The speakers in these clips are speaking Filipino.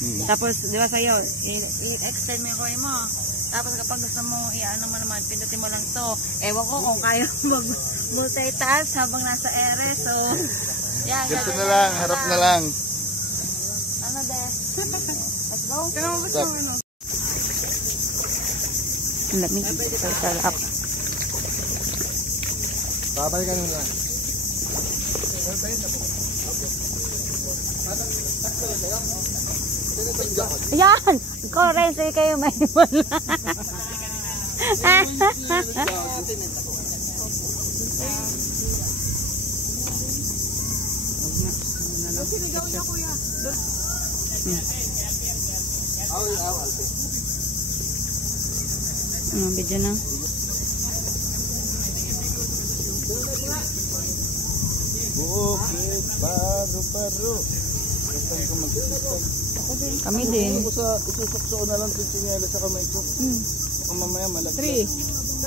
Tapos, di ba sa'yo, i-extend mo yung coin mo. Tapos kapag gusto mo, i-ano mo naman, pindutin mo lang to. Ewan ko kung kaya mag-multitask habang nasa ere. So, yan. Ganito na lang, harap na lang. Ano de? Let's go. Ang lamig. Sarap. Babalikan mo lang. Ayan! Currency kayo may wala. Sinigaw niya kuya. Video na. Bukit, paru-paro. Gusto ko mag-isip. Kami din. Isusukso ko na lang yung tsinyela sa kamay ko. Baka mamaya malaglag. 3,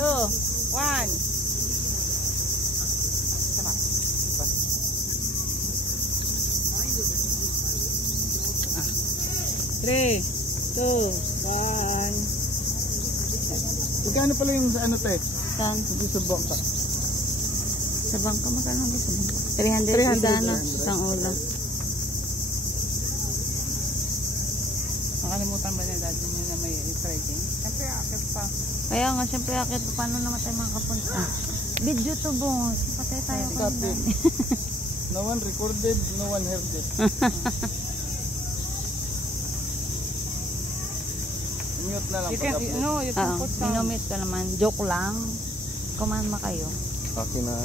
2, 1. Three, 2, 1. Magkano pala yung ano te? Saan? Hindi sa bangka. Sa bangka, magkano ba sa bangka? 300 isa na, isang ulam. Nakalimutan ba na dati nyo na may trekking? Siyempre, akit pa. Kaya nga, syempre, akit, paano naman tayo makapunta? Video to, boss. Patay tayo kanina. No one recorded, no one heard it. Mute na lang pag-upload. No, you can put some. Minumit ka naman. Joke lang. Kumalma kayo. Okay na.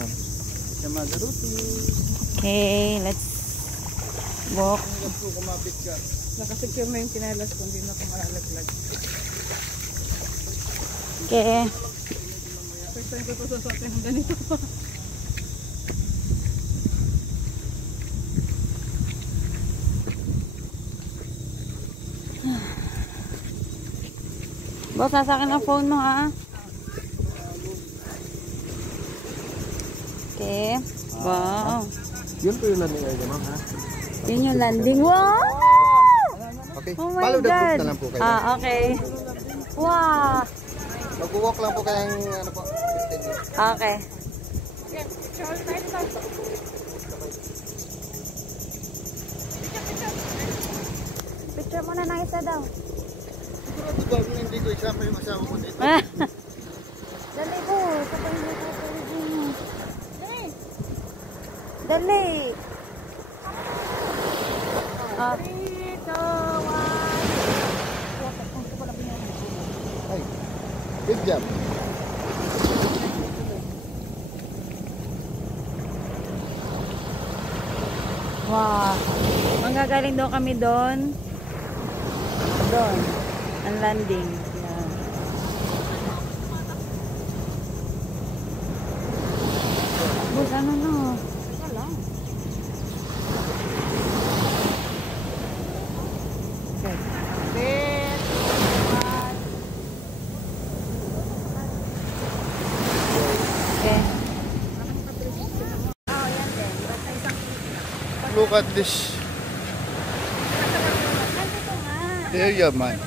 Kamagaruti. Okay, let's walk. Kumapit ka. Nakasecure na yung kinelas kung hindi na kung malalaglag. Okay. First time ko ito sa atin ng ganito. Boss, nasa akin ang phone mo, ha? Okay. Wow. Yun po yung landing area, ma'am, ha? Yun yung landing. Wow! Okay. Oh my Follow the God. route na lang po kayo. Okay. Wow. Mag-walk lang po kayang ano po. 15 minutes. Okay. Picture mo na ng isa daw. Sigurado ba kung hindi ko isama yung asawa ko dito? Dali po. Kapag hindi ko mo. Dali. Up. 3, 2, 1. Ay, good job. Wow. Manggagaling daw kami doon. Doon. Ang landing. Yan. Bus, ano no? Wala. Okay. Bit. Okay. Look at this area, man.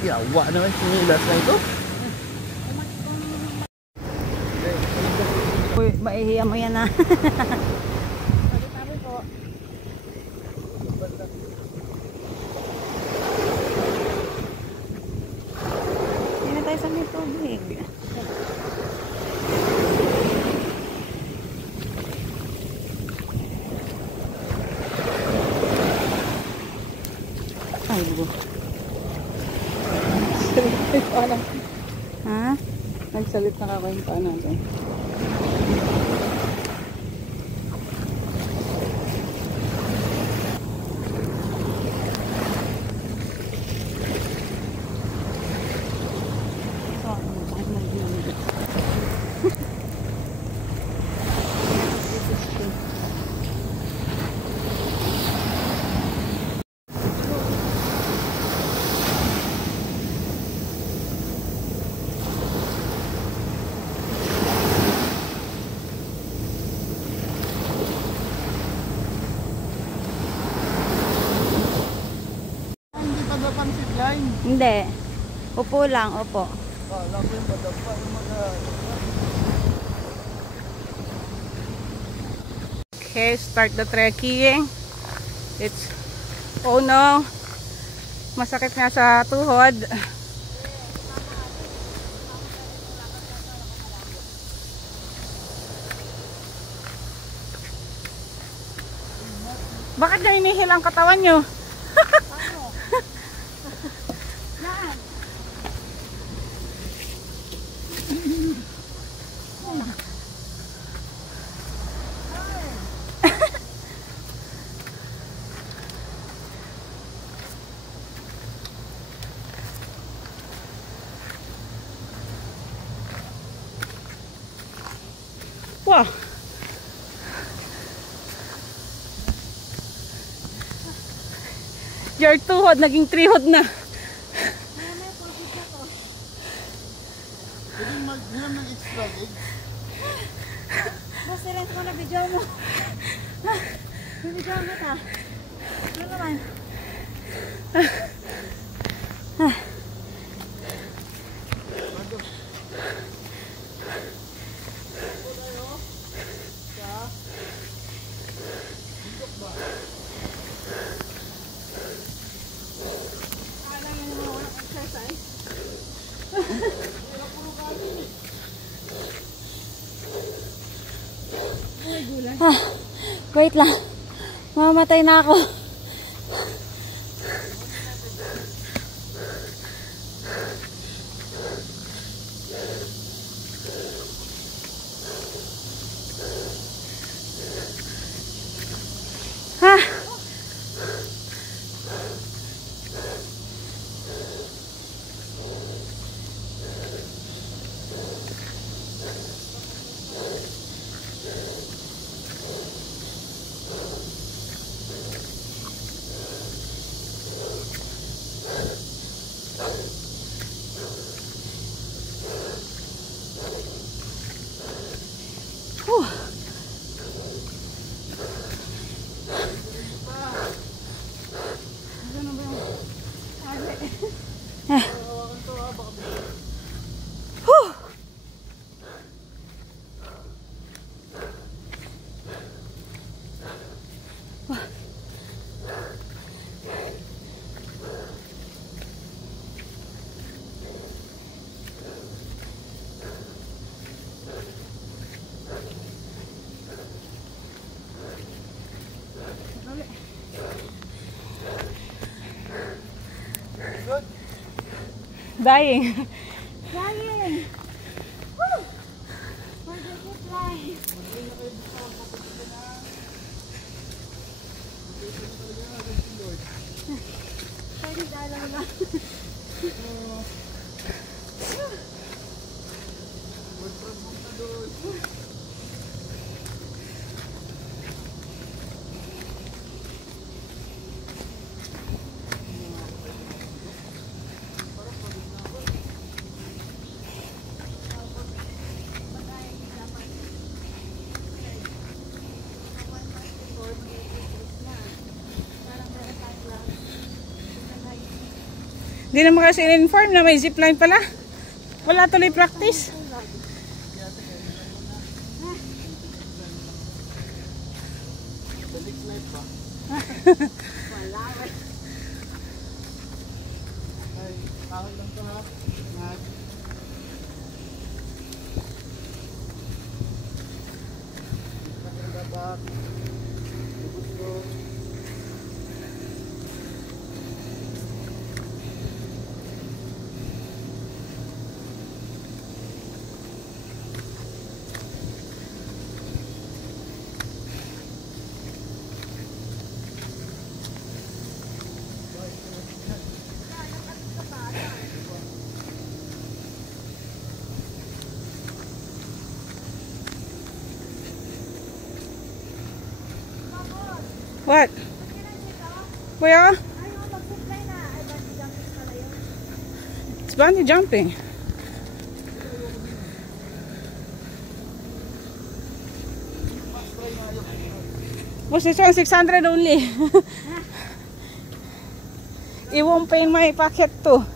Yawa naman sinilas na ito. Uy, maihiya mo yan, ha? Hindi na tayo sa may tubig. Ay, bugo. Ha? Nagsalit na ka yung paa natin. Hindi. Upo lang, upo. Alam ko yung madapa yung mga... Okay, start the trekking. It's, oh no, masakit nga sa tuhod. Bakit na inihil ang katawan nyo? Wow. Your tuhod, naging trihod na. Pwedeng maghiram ng extra leg. Basta lang ko na video mo. Video mo ta. Ano naman? Wait lang. Mamamatay na ako. Ha? Dying. Dying! Woo! For the zip line. Pwede dalaw lang. Hindi naman kasi in-inform na may zipline pala. Wala tuloy practice. Balik life ba? Wala. Ay, kahit lang ito ha. Nakagabak. Gusto. What? Where? It's bungee jumping. Was this one 600 only? It won't pay in my pocket too.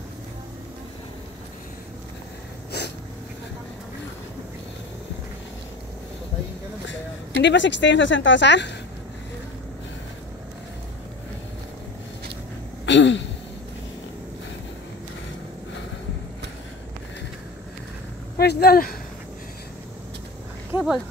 Hindi ba 16 sa Sentosa? Where's the cable?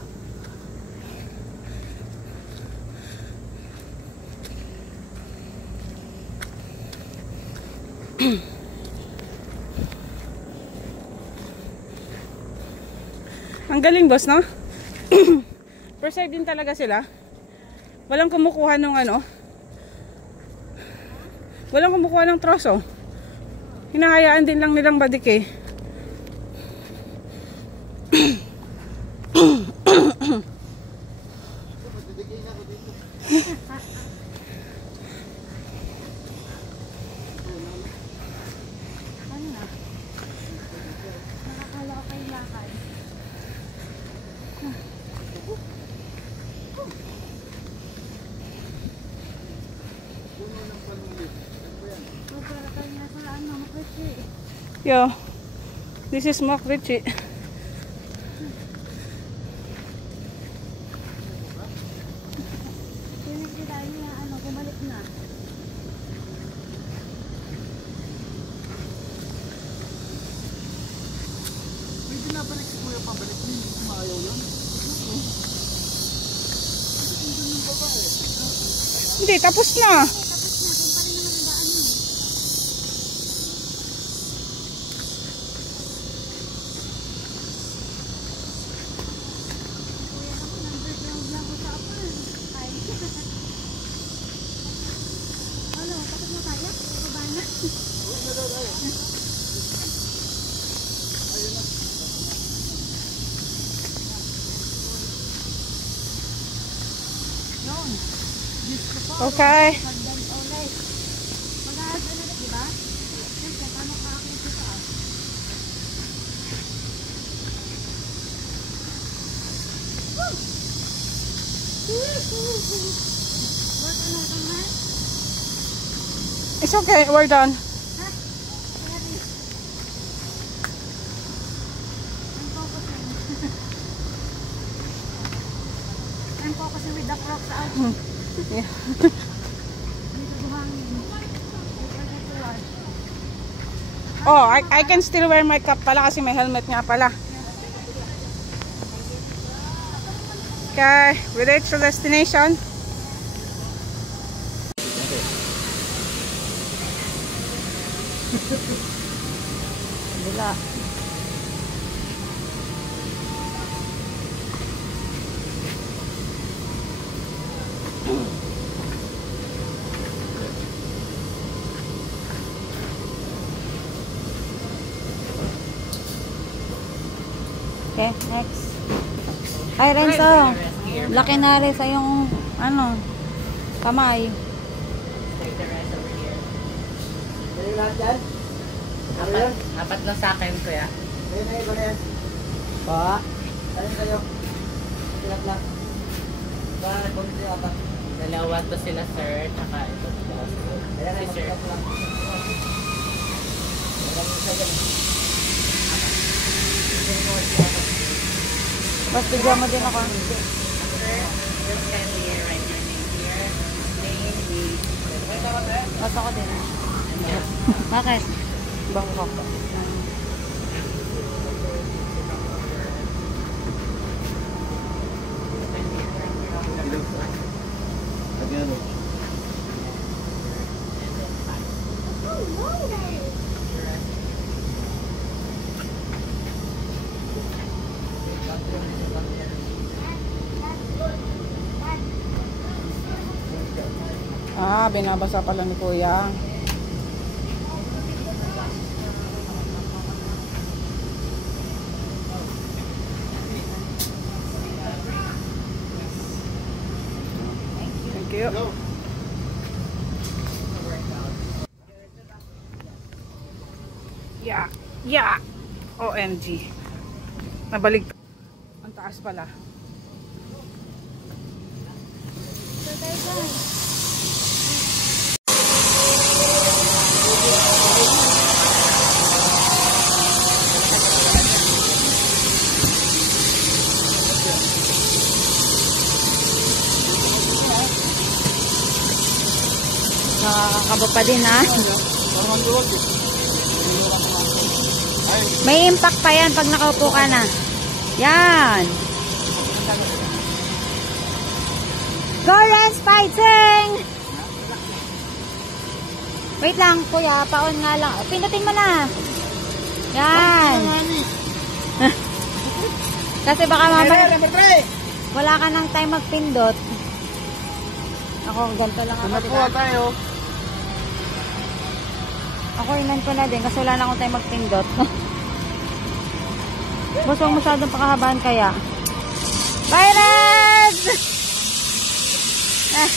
Ang galing, boss, no? Per side din talaga sila. Walang kumukuha ng ano. Walang kumukuha ng troso. Hinahayaan din lang nilang badik eh. Nakakala ko kayo lakad. Para kayo nasa ano, Makrichi. Yo, this is Makrichi. Pinagkita niya, ano, bumalik na. Pwede na balik si Kuya pabalik din. Kung maayaw yun. Hindi, tapos na. Okay. It's okay, we're done. I'm focusing with the crocs out. Yeah. Oh, I can still wear my cap pala kasi may helmet nga pala. Okay, we reach the destination. Wala. Okay, next. Ay, Renzo. Laki na rin sa yung, ano, kamay. Apat lang sa akin, kuya. Pa? Ayun kayo. Ilat lang. Dalawa to sila, sir. Tsaka ito. Si sir. Basta bigyan mo din ako. Sir, just kindly write your name here. Name, date. Basta ko din. Bakit? Bangkok. Again. Ah, binabasa pala ni Kuya. Thank you. Yeah. Yeah. OMG. Nabalik. Ang taas pala. Nakakakaba pa din ha. Parang ang luwag eh. Ay, May impact pa yan pag nakaupo ka na. Yan. Go Reds fighting! Wait lang kuya, paon nga lang. Pindutin mo na. Yan. Kasi baka mamaya number 3! wala ka ng time magpindot. Ako, ganito lang ako. Nakuha Diba? tayo. Ako, inan ko na din kasi wala na akong time magpindot. Boss, huwag masyadong pakahabaan kaya. Bye, Reds! Ah.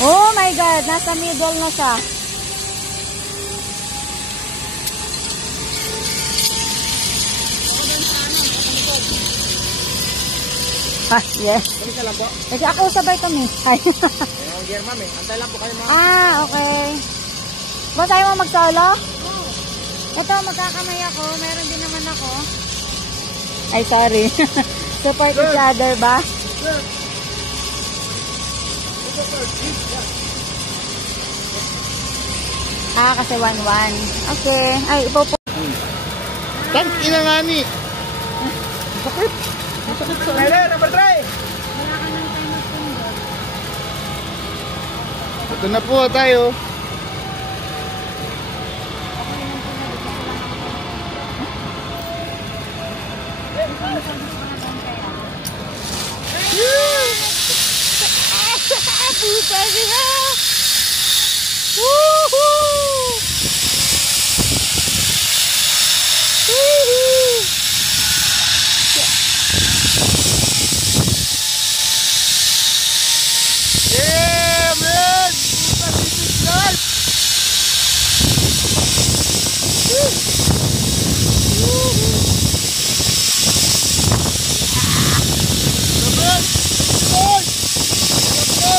Oh my God! Nasa middle na siya. Ah, yes. Kami sa lang po. Kasi ako sabay kami. Ay. Ayun, gear ma'am eh. Antay lang po kayo ma'am. Ah, okay. Boss, ayaw mo mag-solo? Ito, magkakamay ako. Meron din naman ako. Ay, sorry. Support each other ba? Ah, kasi 1-1. Okay. Ay, ipopo. Tang ina nga ni. Sakit. Sakit sa. Ayun, number 3! Wala ka nang time mag-pindot. Ito na po tayo. Yeah, man! Puta, this is nice! Naman! Oy! Let's go!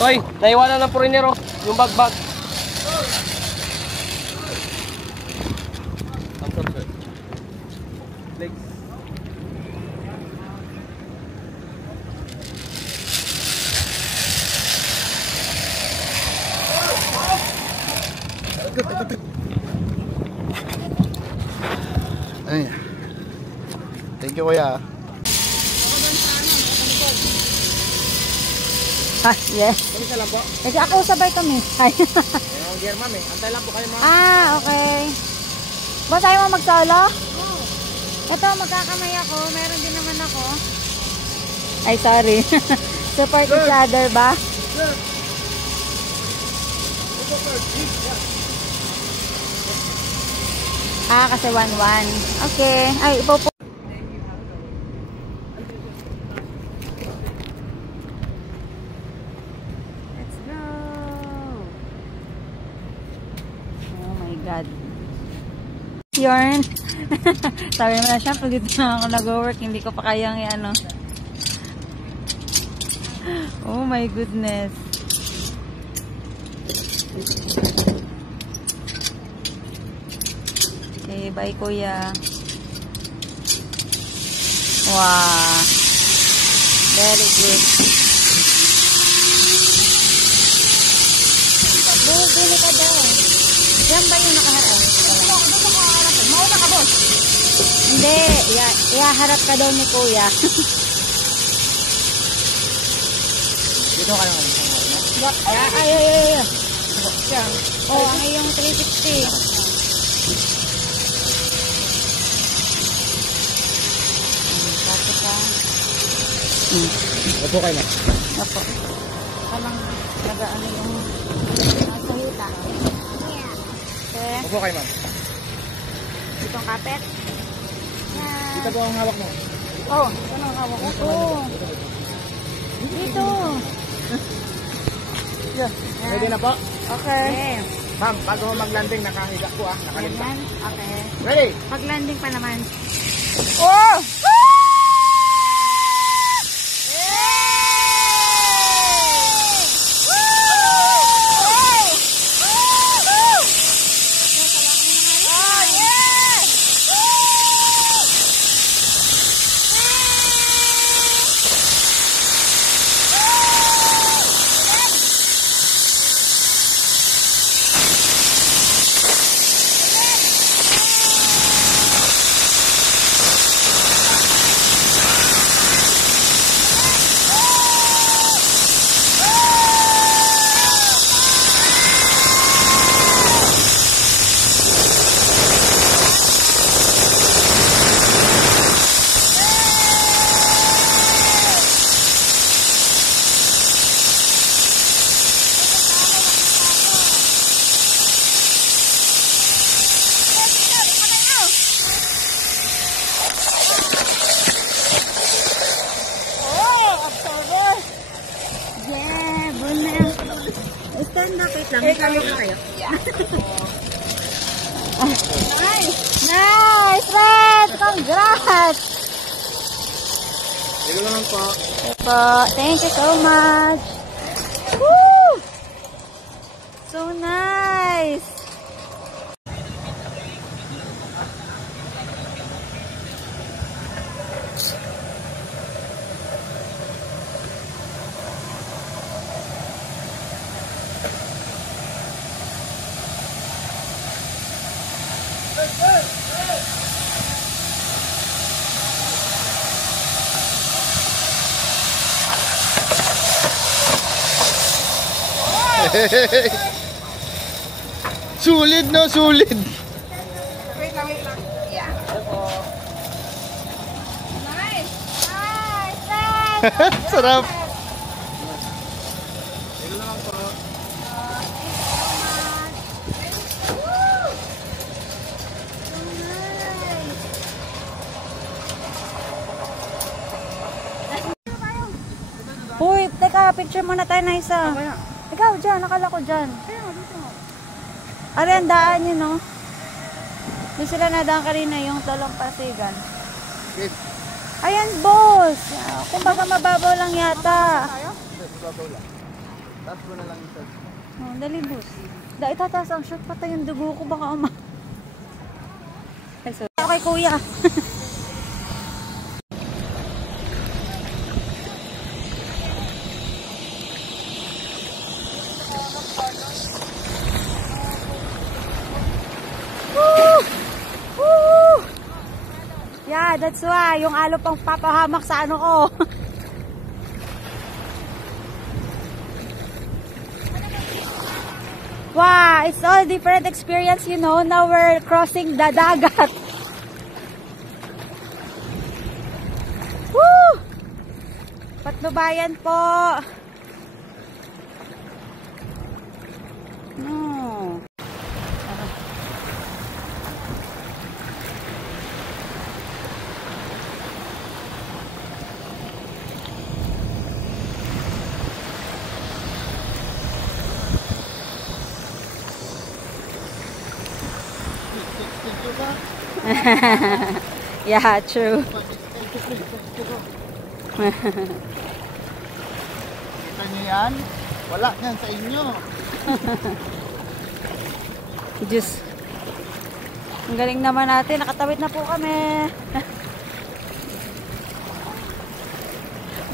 Hoy, naiwanan ng purinero yung bagbag. Ay. Thank you kuya. Ah, yes. Kami sa lang po. Kasi ako sabay kami. Ay. Ayun, gear ma'am eh. Antay lang po kayo ma'am. Ah, okay. Boss, ayaw mo mag-solo? Ito, magkakamay ako. Meron din naman ako. Ay, sorry. Support each other ba? Ah, kasi 1-1. Okay. Ay, ipopo. Let's go. Oh my God. Yarn. Sabi mo na siya, pag dito na ako nag-work, hindi ko pa kayang ano. Oh my goodness. Okay, bye kuya. Wow. Very good. Bili ka daw. Yan ba yung nakaharap? Mauna ka, boss. Hindi. Iyaharap ka daw ni kuya. Dito ka lang. Ay. Oh, ang iyong 360. Tapos ka. Opo kayo na. Opo. Parang nag-ano yung nasa hita. Okay. Opo kayo ma'am. Itong kapet. Yan. Dito po ang hawak mo. Oh, ito na hawak ko. Dito. Ready na po? Okay. Ma'am, bago mo mag-landing, nakahiga po Nakalimta. Ganyan. Okay. Ready? Pag-landing pa naman. Oh! Stand up, wait lang. Tayo ka kayo. Nice! Nice, Fred! Congrats! Ito naman po. Thank you so much. Woo! So nice! Sulit, no? Sulit. Wait lang. Yeah. Nice! Nice! Nice! Sarap. Uy, teka, picture muna tayo na isa. Ikaw dyan, nakala ko dyan. Ari, ang daan yun, no? Doon sila nadaan kanina, yung Tolong Pasigan. Ayan, boss! Kumbaga mababaw lang yata. Tapos mo na lang ito. Oh, dali, boss. Itataas ang shot, patay yung dugo ko, baka Ay, sorry. Okay, kuya. Yeah, that's why. Yung alo pang papahamak sa ano ko. Wow, it's all different experience, you know. Now we're crossing the dagat. Woo! Patnubayan po. No. Yeah, true. Kita niyo yan? Wala yan sa inyo. Diyos. Ang galing naman natin. Nakatawid na po kami.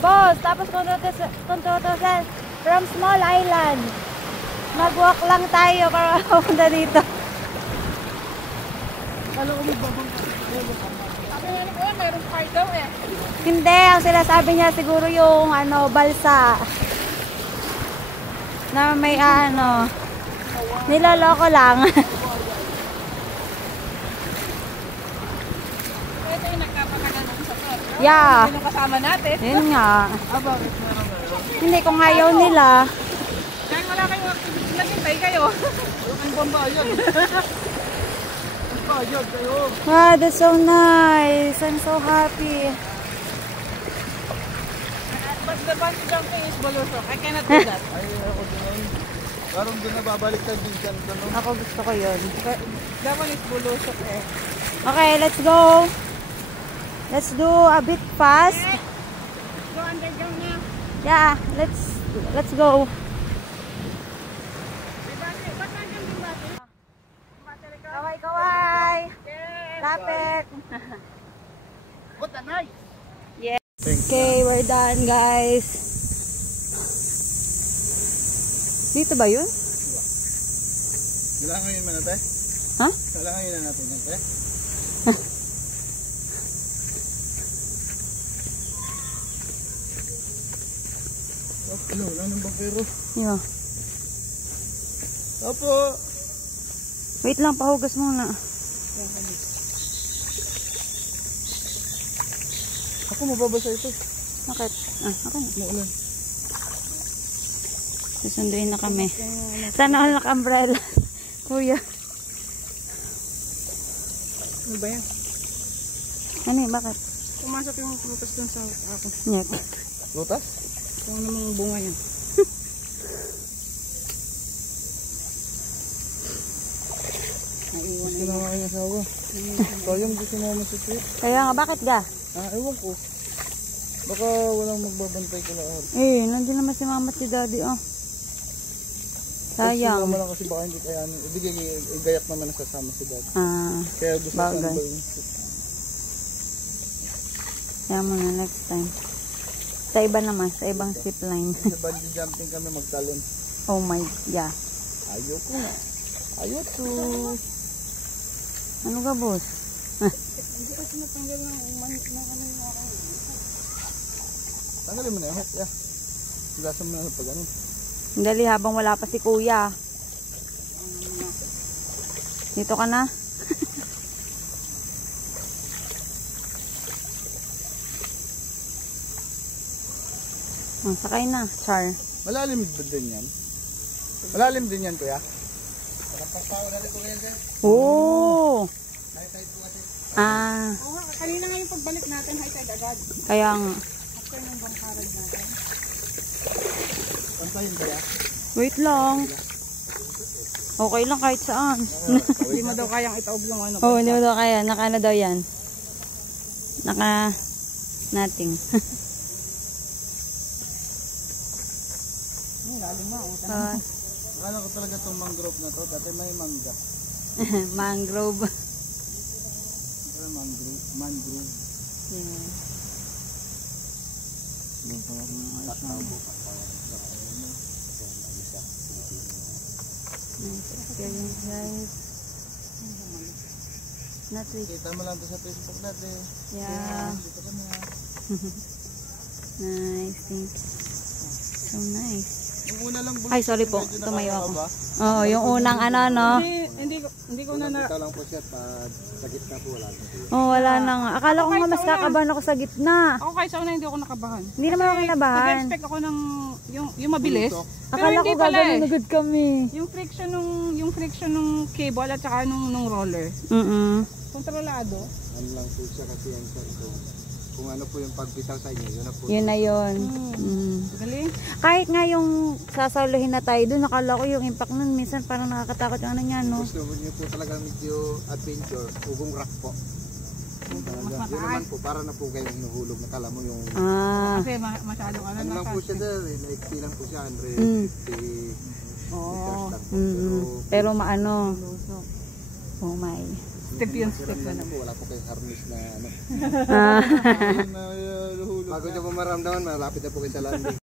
Boss, tapos kung tutusin from small island. Mag-walk lang tayo para pumunta dito. Sabi nga ko, meron part daw eh. Hindi, ang sinasabi niya siguro yung balsa. Na may niloloko lang. Ito yung nagkapakaganon sa to. Yeah. Yung kasama natin. Yun nga. Bakit meron? Hindi, kung ayaw nila. Kaya wala kayong activity, naghintay kayo. Ang pambayad. Ang bayad kayo. Wow, that's so nice. I'm so happy. the bungee jumping is bulusok. I cannot do that. Ay, ako doon. Parang doon na babalik tayo minsan. Doon. Ako gusto ko yun. That one is bulusok eh. Okay, let's go. Let's do a bit fast. Go underground na. Yeah, let's go. Kaway. Lapit. What a night! Yes. Okay, we're done, guys. Dito ba yun? Kailangan yun man natin? Ha? Kailangan yun na natin yan, te? Oh, hello, wala nang bakero. Yeah. Opo! Wait lang, pahugas muna. Ako mababasa ito. Bakit? Okay. Maulan. Susunduin na kami. Sana all naka-umbrella. Kuya. Ano ba yan? Ano yun? Bakit? Pumasok yung prutas dun sa ako. Nyek. Lutas? Kung namang bunga yan. Gusto na mga kanyang asawa. Sayang gusto mo masipit. Kaya nga, bakit ga? Ewan ko. Baka walang magbabantay ko lahat. Nandiyan naman si mama at si daddy, oh. Sayang. Naman lang kasi baka hindi kayanin. Ibigay, igayat naman nasasama si dad. Kaya gusto bagay. saan ba yun? Kaya mo na next time. Sa iba naman, sa ibang zip line. Sa bungee jumping kami magtalon. Oh my, yeah. Ayoko nga. Ayoko. Ano ka, boss? Hindi kasi natanggal ng ano yung ako. Tanggalin mo na yung hook, yeah. Higasan mo na pag ano. Dali, habang wala pa si kuya. Dito ka na? Sakay na, Char. Malalim din yan. Malalim din yan, kuya. Oo. Kanina nga yung pagbalik natin, high tide agad. Kaya nga. After yung bangkarad natin. Pantahin kaya? Wait lang. Okay lang kahit saan. Hindi mo daw kayang itaob yung ano. Oo, hindi mo daw kaya. Naka ano daw yan? Naka nothing. Lalim na. Akala ko talaga itong mangrove na to. Dati may mangga. Mangrove. Mangrove. Yeah. Nice experience, guys. Not weak. Kita mo lang to sa Facebook natin. Yeah. Dito ka na. Nice. Thank you. So nice. Yung una lang Ay, sorry po. medyo Tumayo ako. nakakaba. Oo, yung unang ano, no? Hindi ko na Ito lang po siya. Sa gitna po wala. Oh, wala na nga. Akala ko nga mas kakabahan ako sa gitna. Ako kahit sa una hindi ako nakabahan. Hindi naman ako kinabahan. Nag-expect ako ng yung mabilis. Pero Akala hindi ko pala gagawin eh. agad kami. Yung friction nung cable at saka nung roller. Kontrolado. Ano lang po siya kasi yan sa ito. Kung ano po yung pagbitaw sa inyo, yun na po. Yun na yun. Galing. Kahit nga yung sasalohin na tayo doon, nakala ko yung impact nun, minsan parang nakakatakot yung ano niya, no? Gusto niyo po talaga medyo adventure, ugong rock po. Yun naman po, para na po kayong hinuhulog, nakala mo yung... Kasi masyadong ano Ano na lang po siya dahil, naikti lang po siya, 150 meters lang po. Pero maano. Oh my. Step yun, step Pero na. po, wala po kayong harness na ano. Ah. Bago niyo po maramdaman, malapit na po kayo sa landing.